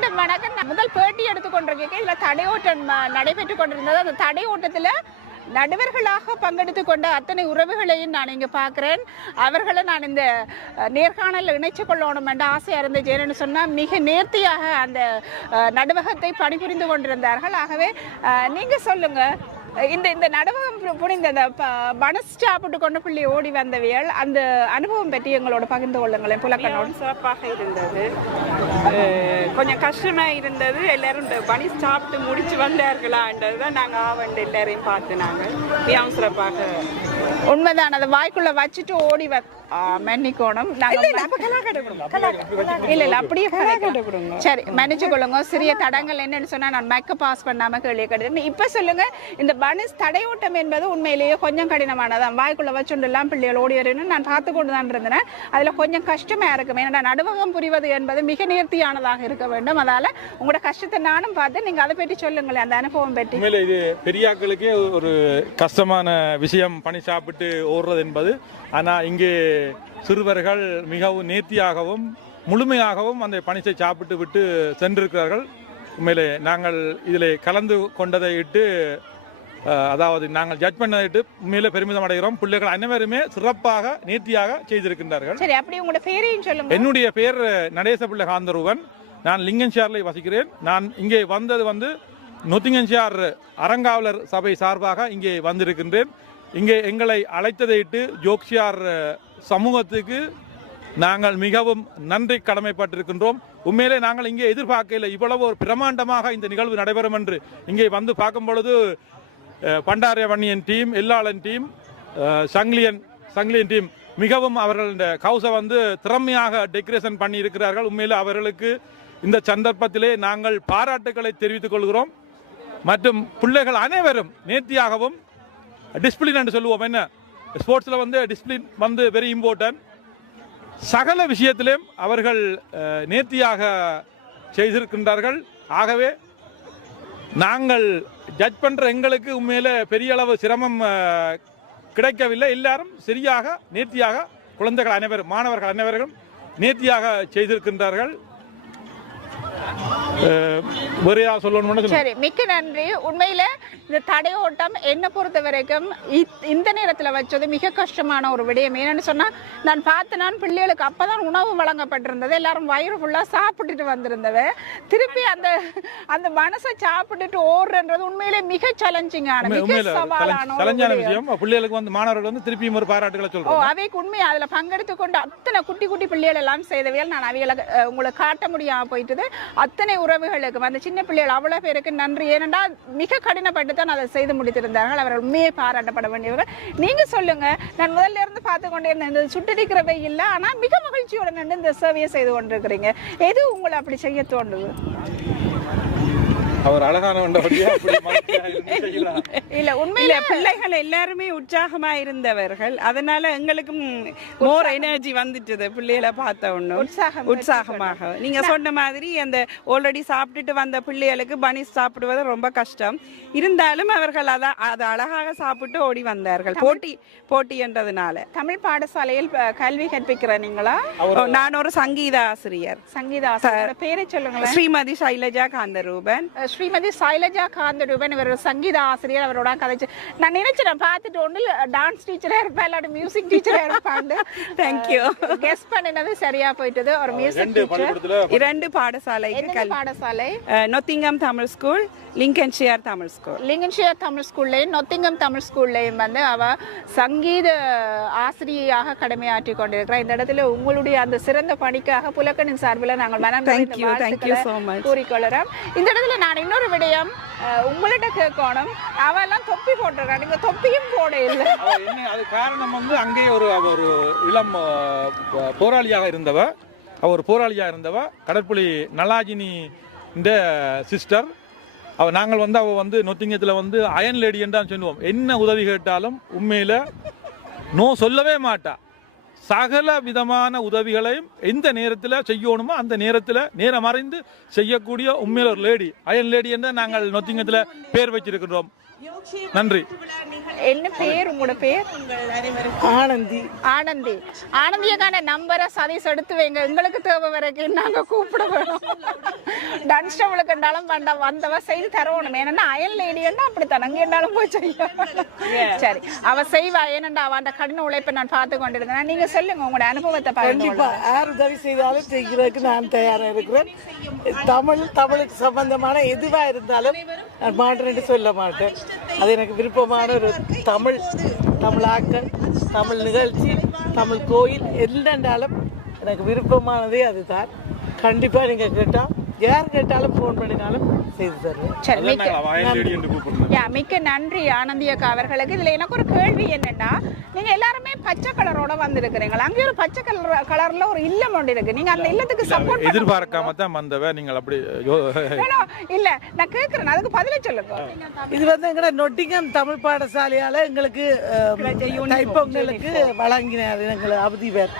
மீண்டும் வணக்கம் நான் முதல் பேட்டி எடுத்துக்கொண்டிருக்கேன் இதில் தடையோட்டம் நடைபெற்று கொண்டிருந்தது. அந்த தடை நடுவர்களாக பங்கெடுத்து கொண்ட அத்தனை உறவுகளையும் நான் இங்கே பார்க்குறேன். அவர்களை நான் இந்த நேர்காணலில் இணைச்சு கொள்ளணும் என்ற ஆசையாக இருந்துச்சு ஏன்னு சொன்னால் மிக நேர்த்தியாக அந்த நடுவகத்தை பணிபுரிந்து கொண்டிருந்தார்கள். ஆகவே நீங்கள் சொல்லுங்கள் இந்த இந்த நடவகம் புனிந்த இந்த அந்த ப- சாப்பிட்டு கொண்டு பிள்ளை ஓடி வந்தவியல் அந்த அனுபவம் பற்றி எங்களோட பகிர்ந்து கொள்ளுங்களேன். புலக்கண்ணோடு. சிறப்பாக இருந்தது. கொஞ்சம் கஷ்டமாக இருந்தது. எல்லாரும் இந்த பனி சாப்பிட்டு முடிச்சு வந்தார்களான்றது தான் நாங்கள் ஆவண்டு எல்லாரையும் பார்த்து நாங்கள் மிகவும் சிறப்பாக உண்மைதான் அதை வாய்க்குள்ள வச்சுட்டு ஓடி வ மன்னிக்கோணும். நாங்க இல்ல இல்ல அப்படியே. சரி மன்னிச்சு கொள்ளுங்க சிறிய தடங்கள் என்னன்னு சொன்னா நான் மைக்க பாஸ் பண்ணாம கேள்வி கேட்டேன் இப்ப சொல்லுங்க இந்த பனிஸ் தடையோட்டம் என்பது உண்மையிலேயே கொஞ்சம் கடினமானதான் வாய்க்குள்ள வச்சுண்டு எல்லாம் பிள்ளைகள் ஓடி வரணும் நான் பார்த்து கொண்டு தான் இருந்தேன். அதுல கொஞ்சம் கஷ்டமா இருக்கும். ஏன்னா நடுவகம் புரிவது என்பது மிக நேர்த்தியானதாக இருக்க வேண்டும். அதால உங்களோட கஷ்டத்தை நானும் பார்த்து நீங்க அதை பற்றி சொல்லுங்களேன் அந்த அனுபவம் பற்றி. இது பெரியாக்களுக்கே ஒரு கஷ்டமான விஷயம் பணி சாப்பிட்டு ஓடுறது என்பது. ஆனால் இங்கே சிறுவர்கள் மிகவும் நேர்த்தியாகவும் முழுமையாகவும் அந்த பணிச்சை சாப்பிட்டு விட்டு சென்றிருக்கிறார்கள். உண்மையிலே நாங்கள் இதில் கலந்து கொண்டதை இட்டு அதாவது நாங்கள் ஜட்ஜ் பண்ணதை இட்டு உண்மையிலே பெருமிதம் அடைகிறோம். பிள்ளைகள் அனைவருமே சிறப்பாக நேர்த்தியாக செய்திருக்கின்றார்கள். சரி உங்களோட பேரையும் சொல்லுங்க. என்னுடைய பெயர் நடேச பிள்ளை காந்தருவன் நான் லிங்கன்ஷியாரில் வசிக்கிறேன். நான் இங்கே வந்தது வந்து நொத்திங்கன்ஷியார் அறங்காவலர் சபை சார்பாக இங்கே வந்திருக்கின்றேன். இங்கே எங்களை அழைத்ததையிட்டு ஜோக்ஷியார் சமூகத்துக்கு நாங்கள் மிகவும் நன்றி கடமைப்பட்டிருக்கின்றோம். உண்மையிலே நாங்கள் இங்கே எதிர்பார்க்கல இவ்வளவு ஒரு பிரமாண்டமாக இந்த நிகழ்வு நடைபெறும் என்று இங்கே வந்து பார்க்கும் பொழுது Pandaravanniyan team Ellalan team Sankiliyan Sankiliyan team மிகவும் அவர்கள் இந்த கவுசை வந்து திறமையாக டெக்கரேஷன் பண்ணி இருக்கிறார்கள். உண்மையில் அவர்களுக்கு இந்த சந்தர்ப்பத்திலே நாங்கள் பாராட்டுக்களை தெரிவித்துக் கொள்கிறோம். மற்றும் பிள்ளைகள் அனைவரும் நேர்த்தியாகவும் டிசிப்ளின் என்று சொல்லுவோம். என்ன? ஸ்போர்ட்ஸில் வந்து டிசிப்ளின் வந்து வெரி இம்பார்ட்டன்ட் சகல விஷயத்திலும் அவர்கள் நேர்த்தியாக செய்திருக்கின்றார்கள். ஆகவே நாங்கள் ஜட்ஜ் பண்ணுற எங்களுக்கு உண்மையில் பெரிய அளவு சிரமம் கிடைக்கவில்லை. எல்லாரும் சரியாக நேர்த்தியாக குழந்தைகள் அனைவரும் மாணவர்கள் அனைவரும் நேர்த்தியாக செய்திருக்கின்றார்கள். அஹ், வேற ஏதாவது சொல்லணும்னு. சரி மிக்க நன்றி. உண்மையில இந்த தடையோட்டம் என்ன பொறுத்த வரைக்கும் இந்த நேரத்துல வச்சது மிக கஷ்டமான ஒரு விடயம். என்னன்னு சொன்னா நான் பார்த்து நான் பிள்ளைகளுக்கு அப்பதான் உணவு வழங்கப்பட்டிருந்தது. எல்லாரும் வயிறு ஃபுல்லா சாப்பிட்டுட்டு வந்திருந்தவ திருப்பி அந்த அந்த மனசை சாப்பிட்டுட்டு ஓடுறன்றது உண்மையிலே மிக சேலஞ்சிங்கான மிக சவாலான ஒரு. விஷயம். பிள்ளைகளுக்கு வந்து மாணவர்கள் வந்து திருப்பியும் ஒரு பாராட்டுகளை சொல்றோம் அவைக்கு உண்மை அதுல பங்கெடுத்து கொண்டு அத்தனை குட்டி குட்டி பிள்ளைகள் எல்லாம் செய்தவையால் நான் அவைகளை அஹ், உங்களுக்கு காட்ட முடியாம போயிட்டது. அத்தனை உறவுகளுக்கும் அந்த சின்ன பிள்ளைகள் அவ்வளோ பேருக்கு நன்றி. ஏனென்றால் மிக கடினப்பட்டு தான் அதை செய்து முடித்திருந்தார்கள். அவர்கள் உண்மையை பாராட்டப்பட வேண்டியவர்கள். நீங்கள் சொல்லுங்க நான் முதல்ல இருந்து பார்த்து கொண்டே இருந்தேன் இந்த சுட்டடிக்கிறவை இல்லை ஆனால் மிக மகிழ்ச்சியோட நின்று இந்த சேவையை செய்து கொண்டிருக்கிறீங்க. எது உங்களை அப்படி செய்ய தோன்றுது? அவர். இல்ல உண்மையில பிள்ளைகள் எல்லாருமே உற்சாகமா இருந்தவர்கள் அதனால எங்களுக்கும் மோர் எனர்ஜி வந்துட்டது பிள்ளைகளை பார்த்த உடனே. உற்சாகம் உற்சாகமாக. நீங்க சொன்ன மாதிரி அந்த ஆல்ரெடி சாப்பிட்டுட்டு வந்த பிள்ளைகளுக்கு பனி சாப்பிடுவது ரொம்ப கஷ்டம். இருந்தாலும் அவர்கள் அதை அதை அழகாக சாப்பிட்டு ஓடி வந்தார்கள். போட்டி போட்டி என்றதுனால. தமிழ் பாடசாலையில் கல்வி கற்பிக்கிற நீங்களா? நான் ஒரு சங்கீத ஆசிரியர் சங்கீத ஆசிரியரோட பேரை சொல்லுங்களேன். ஸ்ரீமதி சைலஜா காந்தரூபன். ஸ்ரீமதி சைலஜா காந்தரூபன் இவர் ஒரு சங்கீத ஆசிரியர் அவரோட கதைச்சு. நான் நினைச்சேன் நான் பார்த்துட்டு ஒன்று டான்ஸ் டீச்சரா இருப்பேன் இல்லாட்டி மியூசிக் டீச்சரா இருப்பாண்டு Thank you. கெஸ் பண்ணினது சரியா போயிட்டது. ஒரு மியூசிக் டீச்சர் இரண்டு பாடசாலைக்கு என்ன கல்வி பாடசாலை? அஹ், Nottingham Tamil school Lincolnshire Tamil school Lincolnshire Tamil ஸ்கூல்லையும் நொத்திங்கம் தமிழ் ஸ்கூல்லையும் வந்து அவ சங்கீத ஆசிரியையாக கடமையாற்றி கொண்டிருக்கிறார் இந்த இடத்துல உங்களுடைய அந்த சிறந்த பணிக்காக புலக்கணின் சார்பில் நாங்கள் மனம் Thank நிறைந்த you, thank you வாழ்த்துக்களை so much. கூறிக்கொள்கிறோம் இந்த இடத்துல நான் இன்னொரு விடயம் உங்கள்கிட்ட உங்கள்ட்ட கேட்கணும். அவெல்லாம் தொப்பி போட்டிருக்கா நீங்க தொப்பியும் போட இல்லை. அது காரணம் வந்து அங்கேயே ஒரு ஒரு இளம் போராளியாக இருந்தவ அவர் போராளியாக இருந்தவ கடற்புலி நலாஜினி இந்த சிஸ்டர் அவ நாங்கள் வந்து அவள் வந்து நொத்திங்கத்தில் வந்து அயன் லேடி என்றான் சொல்லுவோம். என்ன உதவி கேட்டாலும் உண்மையில் நோ சொல்லவே மாட்டா. சகல விதமான உதவிகளையும் எந்த நேரத்தில் செய்யணுமோ அந்த நேரத்தில் நேரம் அறிந்து செய்யக்கூடிய உண்மையில ஒரு லேடி அயன் லேடி என்று நாங்கள் நொத்திங்கத்தில் பேர் வச்சிருக்கிறோம் நன்றி. என்ன பேர்? உங்களோட பேர்? ஆனந்தி. ஆனந்தி. ஆனந்தியக்கான நம்பரை சதீஷ் எடுத்து வைங்க. எங்களுக்கு தேவை வரைக்கும் நாங்க கூப்பிட வேணும். கான்ஸ்டபிளுக்கு இருந்தாலும் வேண்டாம் வந்தவ செய்து தரணும். ஏன்னா அயல் லேடின்னா அப்படித்தான் அங்கே இருந்தாலும் போய் செய்யும் சரி. அவ செய்வா. ஏனண்டா அவ அந்த கடின உழைப்பை நான் பார்த்து கொண்டிருக்கேன் நீங்க சொல்லுங்க உங்களோட அனுபவத்தை கண்டிப்பா. யார் உதவி செய்தாலும் செய்கிறதுக்கு நான் தயாரா இருக்கிறேன். தமிழ் தமிழுக்கு சம்பந்தமான எதுவா இருந்தாலும் நான் மாட்டேன்னு சொல்ல மாட்டேன். அது எனக்கு விருப்பமான ஒரு தமிழ் தமிழாக்கள் தமிழ் நிகழ்ச்சி தமிழ் கோயில் எந்தெண்டாலும் எனக்கு விருப்பமானதே அதுதான். கண்டிப்பாக நீங்கள் கேட்டால் யார் கேட்டாலும் ஃபோன் பண்ணினாலும் செய்து தருவேன். யா மிக்க நன்றி ஆனந்தி அக்கா அவர்களுக்கு. இதுல எனக்கு ஒரு கேள்வி என்னன்னா நீங்க எல்லாருமே பச்சை கலரோட வந்திருக்கிறீங்களா? அங்கே ஒரு பச்சை கலர் கலர்ல ஒரு இல்லம் ஒன்று இருக்கு. நீங்க அந்த இல்லத்துக்கு சப்போர்ட் எதிர்பார்க்காம தான் வந்தவ நீங்கள் அப்படி இல்ல நான் கேக்குறேன். அதுக்கு பதில சொல்லுங்க. இது வந்து எங்கட நொட்டிங்கம் தமிழ் பாடசாலையால எங்களுக்கு தைப்பொங்கலுக்கு வழங்கினார் எங்களுக்கு அவதி பேர்.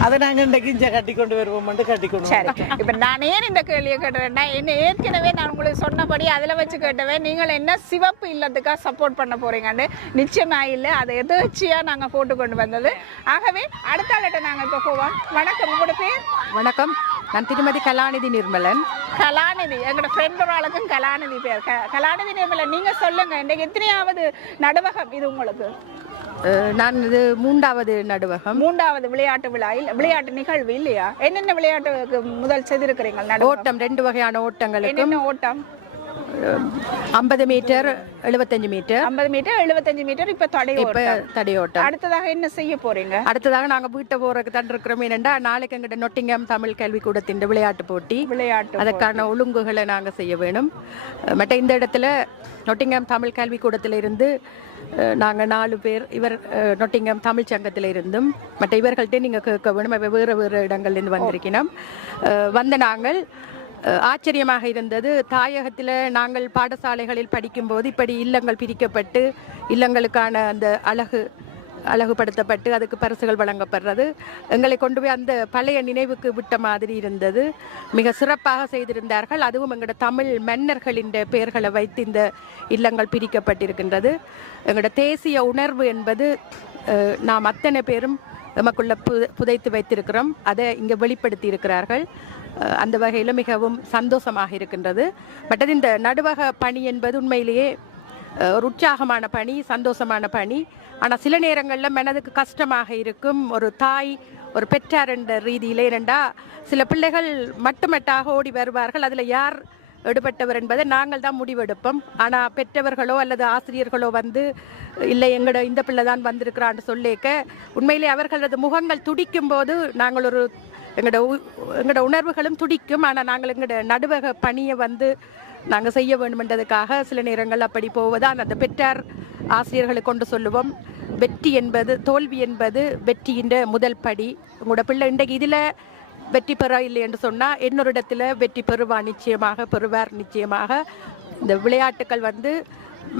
அதை நாங்க இன்றைக்கு இங்க கட்டி கொண்டு வருவோம் கட்டி கொண்டு சரி. இப்ப நான் ஏன் இந்த கேள்வியை கேட்டுறேன்னா என்ன ஏற்கனவே நான் உங்களுக்கு சொன்னபடி அதுல வச்சு கேட்டவே நீங்கள் என்ன சிவப்பு இல்லத்துக்கா சப்போர்ட் பண்ண போறீங்கன்னு நிச்சயமா இல்ல. அதை எதிர்ச்சியா நாங்க போட்டு கொண்டு வந்தது. ஆகவே அடுத்த ஆள்கிட்ட நாங்க இப்ப போவோம். வணக்கம். உங்களோட பேர்? வணக்கம். நான் திருமதி கலாநிதி நிர்மலன். கலாநிதி. எங்களோட ஃப்ரெண்ட் ஒரு ஆளுக்கும் கலாநிதி பேர். க- கலாநிதி நிர்மலன் நீங்க சொல்லுங்க. இன்றைக்கு எத்தனையாவது நடுவகம் இது உங்களுக்கு? நான் இது மூன்றாவது நடுவகம். மூன்றாவது விளையாட்டு விழா இல்ல விளையாட்டு நிகழ்வு இல்லையா? என்னென்ன விளையாட்டுக்கு முதல் செய்திருக்கிறீங்க ஓட்டம் ரெண்டு வகையான ஓட்டங்களுக்கும். என்னென்ன ஓட்டம்? ஐம்பது மீட்டர் எழுபத்தஞ்சு மீட்டர். ஐம்பது மீட்டர் எழுபத்தஞ்சு மீட்டர் இப்ப தடை இப்ப தடையோட்டம். அடுத்ததாக என்ன செய்ய போறீங்க? அடுத்ததாக நாங்க வீட்டை போறதுக்கு தான் இருக்கிறோம் ஏனென்றா நாளைக்கு எங்கிட்ட நொட்டிங்கம் தமிழ் கல்விக்கூடத்தின் விளையாட்டு போட்டி. விளையாட்டு அதற்கான ஒழுங்குகளை நாங்க செய்ய வேணும். மற்ற இந்த இடத்துல நொட்டிங்கம் தமிழ் கல்விக்கூடத்தில் இருந்து அஹ், நாங்க நாலு பேர் இவர் நொட்டிங்கம் தமிழ் சங்கத்தில் இருந்தும் மற்ற இவர்கள்ட்ட நீங்க கேட்க வேணும் வேறு வேறு இடங்கள்ல இருந்து வந்திருக்கணும். வந்த நாங்கள் ஆச்சரியமாக இருந்தது. தாயகத்தில் நாங்கள் பாடசாலைகளில் படிக்கும்போது இப்படி இல்லங்கள் பிரிக்கப்பட்டு இல்லங்களுக்கான அந்த அழகு அழகுபடுத்தப்பட்டு அதுக்கு பரிசுகள் வழங்கப்படுறது. எங்களை கொண்டு போய் அந்த பழைய நினைவுக்கு விட்ட மாதிரி இருந்தது. மிக சிறப்பாக செய்திருந்தார்கள். அதுவும் எங்களோட தமிழ் மன்னர்களின் பெயர்களை வைத்து இந்த இல்லங்கள் பிரிக்கப்பட்டிருக்கின்றது. எங்களோட தேசிய உணர்வு என்பது நாம் அத்தனை பேரும் எமக்குள்ள பு புதைத்து வைத்திருக்கிறோம். அதை இங்கே வெளிப்படுத்தி இருக்கிறார்கள் அந்த வகையில் மிகவும் சந்தோஷமாக இருக்கின்றது. மற்றது இந்த நடுவக பணி என்பது உண்மையிலேயே ஒரு உற்சாகமான பணி சந்தோஷமான பணி. ஆனால் சில நேரங்களில் மனதுக்கு கஷ்டமாக இருக்கும். ஒரு தாய் ஒரு பெற்றார் என்ற ரீதியில் ஏனெண்டா சில பிள்ளைகள் மட்டுமட்டாக ஓடி வருவார்கள். அதில் யார் எடுபட்டவர் என்பதை நாங்கள் தான் முடிவெடுப்போம். ஆனால் பெற்றவர்களோ அல்லது ஆசிரியர்களோ வந்து இல்லை எங்களோட இந்த பிள்ளை தான் வந்திருக்கிறான்னு சொல்லிக்க உண்மையிலே அவர்களது முகங்கள் துடிக்கும் போது நாங்கள் ஒரு எங்களோட உ- எங்களோட உணர்வுகளும் துடிக்கும். ஆனால் நாங்கள் எங்களோட நடுவக பணியை வந்து நாங்கள் செய்ய வேண்டுமென்றதுக்காக சில நேரங்கள் அப்படி போவதால் அந்த பெற்றார் ஆசிரியர்களை கொண்டு சொல்லுவோம். வெற்றி என்பது தோல்வி என்பது வெற்றியின் முதல் படி. உங்களோட பிள்ளை இன்றைக்கு இதில் வெற்றி பெற இல்லை என்று சொன்னால் இன்னொரு இடத்துல வெற்றி பெறுவார் நிச்சயமாக பெறுவார் நிச்சயமாக. இந்த விளையாட்டுக்கள் வந்து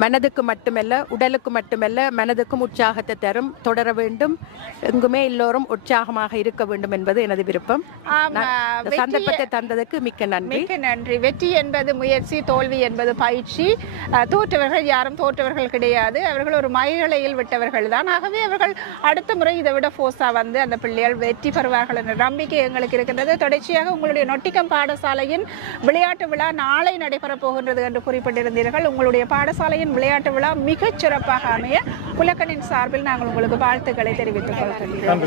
மனதுக்கு மட்டுமல்ல உடலுக்கு மட்டுமல்ல மனதுக்கும் உற்சாகத்தை தரும் தொடர வேண்டும். எங்குமே எல்லோரும் உற்சாகமாக இருக்க வேண்டும் என்பது எனது விருப்பம். சந்தர்ப்பத்தை தந்ததுக்கு மிக்க நன்றி. மிக்க நன்றி. வெற்றி என்பது முயற்சி தோல்வி என்பது பயிற்சி. தோற்றவர்கள் யாரும் தோற்றவர்கள் கிடையாது. அவர்கள் ஒரு மயிலையில் விட்டவர்கள் தான். ஆகவே அவர்கள் அடுத்த முறை இதை விட ஃபோர்ஸா வந்து அந்த பிள்ளைகள் வெற்றி பெறுவார்கள் என்ற நம்பிக்கை எங்களுக்கு இருக்கின்றது. தொடர்ச்சியாக உங்களுடைய நொட்டிக்கம் பாடசாலையின் விளையாட்டு விழா நாளை நடைபெறப் போகின்றது என்று குறிப்பிட்டிருந்தீர்கள். உங்களுடைய பாடசாலையின் விளையாட்டு விழா மிகச் சிறப்பாக அமைய புலக்கனின் சார்பில் நாங்கள் உங்களுக்கு வாழ்த்துக்களை தெரிவித்துக் கொள்கின்றோம்.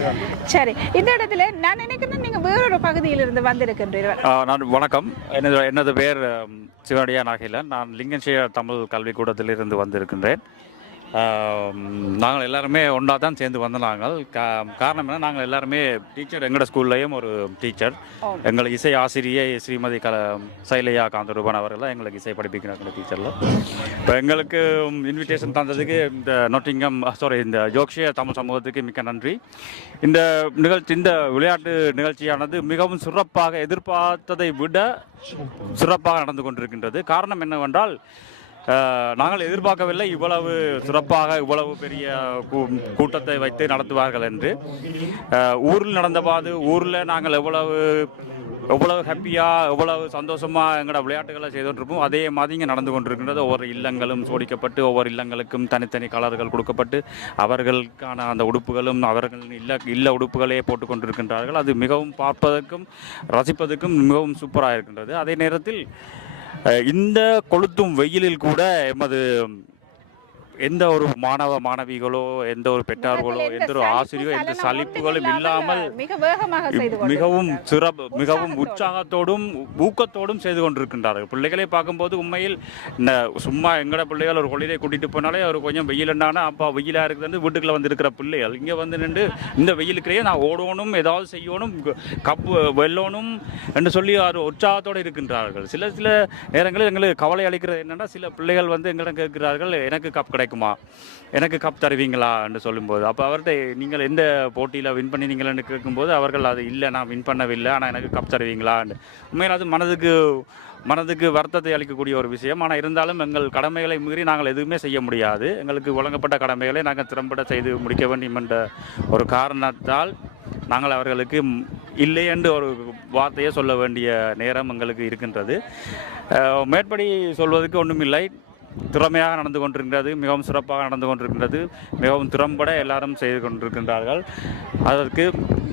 சரி இந்த இடத்துல நான் நினைக்கிறேன் நீங்க வேறொரு பகுதியில் இருந்து வந்திருக்கின்றீர்கள் நான் வணக்கம். எனது எனது பெயர் ம், சிவனடியா நாகிலன் நான் லிங்கன்ஷிய தமிழ் கல்விக்கூடத்திலிருந்து வந்திருக்கின்றேன். நாங்கள் எல்லாருமே ஒன்றா தான் சேர்ந்து வந்த நாங்கள். கா காரணம் என்ன? நாங்கள் எல்லாருமே டீச்சர் எங்களோட ஸ்கூல்லையும் ஒரு டீச்சர். எங்கள் இசை ஆசிரியை ஸ்ரீமதி கல சைலையா காந்தரூபன் அவர்கள் எங்களுக்கு இசை படிப்பிக்கிறாங்க டீச்சரில். இப்போ எங்களுக்கு இன்விடேஷன் தந்ததுக்கு இந்த நொட்டிங்கம் சாரி இந்த ஜோக்ஷிய தமிழ் சமூகத்துக்கு மிக்க நன்றி. இந்த நிகழ்ச்சி இந்த விளையாட்டு நிகழ்ச்சியானது மிகவும் சிறப்பாக எதிர்பார்த்ததை விட சிறப்பாக நடந்து கொண்டிருக்கின்றது. காரணம் என்னவென்றால் நாங்கள் எதிர்பார்க்கவில்லை இவ்வளவு சிறப்பாக இவ்வளவு பெரிய கூட்டத்தை வைத்து நடத்துவார்கள் என்று. ஊரில் நடந்தபாது ஊரில் நாங்கள் எவ்வளவு எவ்வளவு ஹாப்பியாக எவ்வளவு சந்தோஷமாக எங்களோட விளையாட்டுகளை செய்துகிட்டு அதே மாதிரி இங்கே நடந்து கொண்டிருக்கின்றது. ஒவ்வொரு இல்லங்களும் சோடிக்கப்பட்டு ஒவ்வொரு இல்லங்களுக்கும் தனித்தனி கலர்கள் கொடுக்கப்பட்டு அவர்களுக்கான அந்த உடுப்புகளும் அவர்களின் இல்ல இல்ல உடுப்புகளே போட்டு கொண்டிருக்கின்றார்கள். அது மிகவும் பார்ப்பதற்கும் ரசிப்பதற்கும் மிகவும் சூப்பராக இருக்கின்றது. அதே நேரத்தில் இந்த கொளுத்தும் வெயிலில் கூட எமது எந்த ஒரு மாணவ மாணவிகளோ எந்த ஒரு பெற்றார்களோ எந்த ஒரு ஆசிரியரோ எந்த சலிப்புகளும் இல்லாமல் மிகவும் சிறப்பு மிகவும் உற்சாகத்தோடு. உற்சாகத்தோடும் ஊக்கத்தோடும் செய்து கொண்டிருக்கின்றார்கள். பிள்ளைகளை பார்க்கும்போது உண்மையில் இந்த சும்மா எங்கட பிள்ளைகள் ஒரு கொள்ளையை கூட்டிட்டு போனாலே அவர் கொஞ்சம் வெயில் என்னானா அப்பா வெயிலா இருக்குதுன்னு வீட்டுக்குள்ள வந்து இருக்கிற பிள்ளைகள். இங்க வந்து நின்று இந்த வெயிலுக்குள்ளேயே நான் ஓடணும் ஏதாவது செய்யணும் கப்பு வெல்லணும் என்று சொல்லி அவர் உற்சாகத்தோடு இருக்கின்றார்கள். சில சில நேரங்களில் எங்களுக்கு கவலை அளிக்கிறது என்னன்னா சில பிள்ளைகள் வந்து எங்களிடம் கேட்கிறார்கள் எனக்கு கப் கிடைக்குமா? எனக்கு கப் தருவீங்களா? என்று சொல்லும்போது. அப்போ அவர்கிட்ட நீங்கள் எந்த போட்டியில் வின் பண்ணினீங்களன்னு கேட்கும்போது அவர்கள் அது இல்லை நான் வின் பண்ணவில்லை. ஆனால் எனக்கு கப் தருவீங்களான்னு உண்மையில் அது மனதுக்கு மனதுக்கு வருத்தத்தை அளிக்கக்கூடிய ஒரு விஷயம். ஆனால் இருந்தாலும் எங்கள் கடமைகளை மீறி நாங்கள் எதுவுமே செய்ய முடியாது. எங்களுக்கு வழங்கப்பட்ட கடமைகளை நாங்கள் திறம்பட செய்து முடிக்க வேண்டும் என்ற ஒரு காரணத்தால் நாங்கள் அவர்களுக்கு ம், இல்லை என்று ஒரு வார்த்தையை சொல்ல வேண்டிய நேரம் எங்களுக்கு இருக்கின்றது. மேற்படி சொல்வதற்கு ஒன்றுமில்லை திறமையாக நடந்து கொண்டிருக்கிறது மிகவும் சிறப்பாக நடந்து கொண்டிருக்கின்றது மிகவும் திறம்பட எல்லாரும் செய்து கொண்டிருக்கின்றார்கள். அதற்கு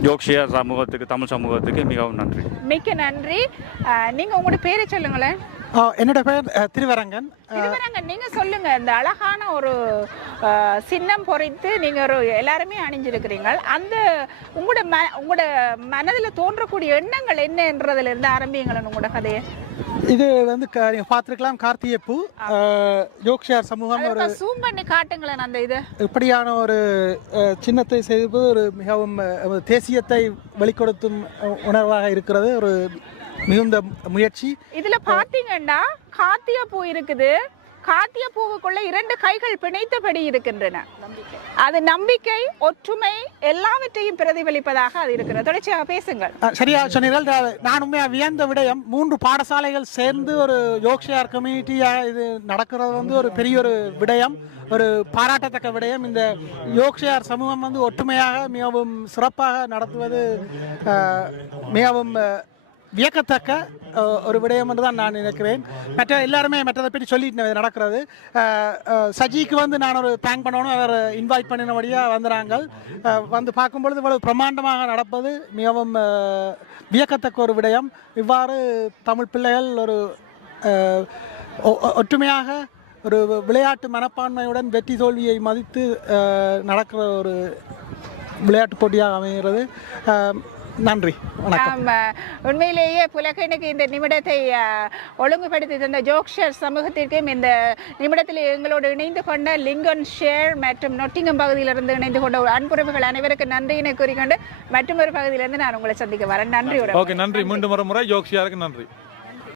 யோக்ஷியா சமூகத்துக்கு தமிழ் சமூகத்துக்கு மிகவும் நன்றி. மிக்க நன்றி. நீங்கள் உங்களோட பேரை சொல்லுங்களேன். என்னோட பெயர் அஹ், திருவரங்கன். திருவரங்கன் நீங்க சொல்லுங்க. இந்த அழகான ஒரு சின்னம் பொறித்து நீங்க ஒரு எல்லாருமே அணிஞ்சிருக்கிறீங்க அந்த உங்களோட ம உங்களோட மனதில் தோன்றக்கூடிய எண்ணங்கள் என்னன்றதுல இருந்து ஆரம்பிங்களேன் உங்களோட கதையை. இது வந்து நீங்க பார்த்துருக்கலாம் கார்த்திகை பூ. யோக்ஷியார் சமூகம் ஒரு ஜூம் பண்ணி காட்டுங்களேன் அந்த இது. இப்படியான ஒரு சின்னத்தை செய்வது ஒரு மிகவும் தேசியத்தை வெளிப்படுத்தும் அஹ், உணர்வாக இருக்கிறது. ஒரு மிகுந்த முயற்சி. இதுல பாத்தீங்கன்னா காத்திய பூ இருக்குது. காத்திய பூவுக்குள்ள இரண்டு கைகள் பிணைத்தபடி இருக்கின்றன. அது நம்பிக்கை ஒற்றுமை எல்லாவற்றையும் பிரதிபலிப்பதாக அது இருக்கிறது. தொடர்ச்சியாக பேசுங்கள். அஹ், சரியாக சொன்னீர்கள். நான் உண்மையாக வியந்த விடயம் மூன்று பாடசாலைகள் சேர்ந்து ஒரு யோக்ஷியார் கம்யூனிட்டியாக இது நடக்கிறது வந்து ஒரு பெரிய ஒரு விடயம் ஒரு பாராட்டத்தக்க விடயம். இந்த யோக்ஷியார் சமூகம் வந்து ஒற்றுமையாக மிகவும் சிறப்பாக நடத்துவது மிகவும் வியக்கத்தக்க ஒரு விடயம் என்று தான் நான் நினைக்கிறேன். மற்ற எல்லாருமே மற்றதை பற்றி சொல்லிட்டு நடக்கிறது. சஜிக்கு வந்து நான் ஒரு தேங்க் பண்ணணும் அவர் இன்வைட் பண்ணினபடியாக வந்தாங்க வந்து பார்க்கும்பொழுது இவ்வளவு பிரம்மாண்டமாக நடப்பது மிகவும் வியக்கத்தக்க ஒரு விடயம். இவ்வாறு தமிழ் பிள்ளைகள் ஒரு ஒ- ஒற்றுமையாக ஒரு விளையாட்டு மனப்பான்மையுடன் வெற்றி தோல்வியை மதித்து நடக்கிற ஒரு விளையாட்டு போட்டியாக அமைகிறது. நன்றி வணக்கம். ஆமா. உண்மையிலேயே புலகனுக்கு இந்த நிமிடத்தை ஒழுங்குபடுத்தி தந்த ஜோக்ஷர் சமூகத்திற்கும் இந்த நிமிடத்தில் எங்களோடு இணைந்து கொண்ட லிங்கன் ஷேர் மற்றும் நொட்டிங்கம் பகுதியிலிருந்து இணைந்து கொண்ட அன்புறவுகள் அனைவருக்கும் நன்றியினை கூறிக்கொண்டு மற்றும் ஒரு பகுதியிலிருந்து நான் உங்களை சந்திக்க வரேன். நன்றி. ஓகே நன்றி. மீண்டும் ஒரு முறை ஜோக்ஷியாருக்கு நன்றி.